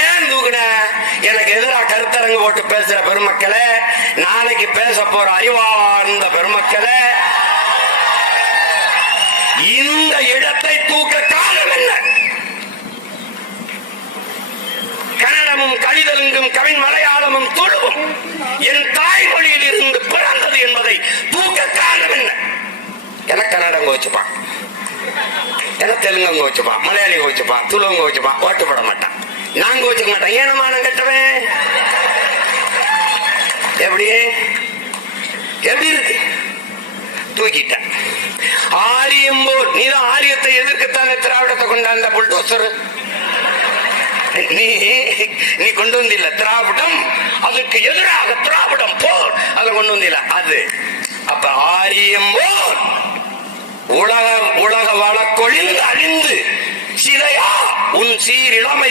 ஏன் தூக்குன? எனக்கு எதிராக கருத்தரங்கு போட்டு பேசுற பெருமக்களே, நாளைக்கு பேச போற அறிவார்ந்த பெருமக்களே, இந்த இடத்தை தூக்க காரணம் என்ன? கன்னடமும் கலிதெலுங்கும் கவின் மலையாளமும் துளுவும் என் தாய்மொழியில் இருந்து பிறந்தது என்பதை தூக்க காரணம் என்ன? என கன்னடம் கோச்சுப்பான், என தெலுங்கு கோச்சுப்பான், மலையாளி கோச்சுப்பான், துளுவங்க கோச்சுப்பான், ஓட்டுப்பட மாட்டான். நான் கோச்சுக்க மாட்டேன். ஏனமான கட்டவன் எப்படி எப்படி இருக்கு? தூக்கிட்டேன். ஆரியம் போல் நீதான் ஆரியத்தை எதிர்க்கத்தானே திராவிடத்தை கொண்டாந்த புல்டோசர். நீ கொண்டு வந்தில்ல திராவிடம், அதுக்கு எதிராக திராவிடம் போல் அதை கொண்டு வந்தில்ல அது. அப்ப ஆரியம் போல் உலக வழக்கொழிந்து அழிந்து சிலையா உன் சீரிழமை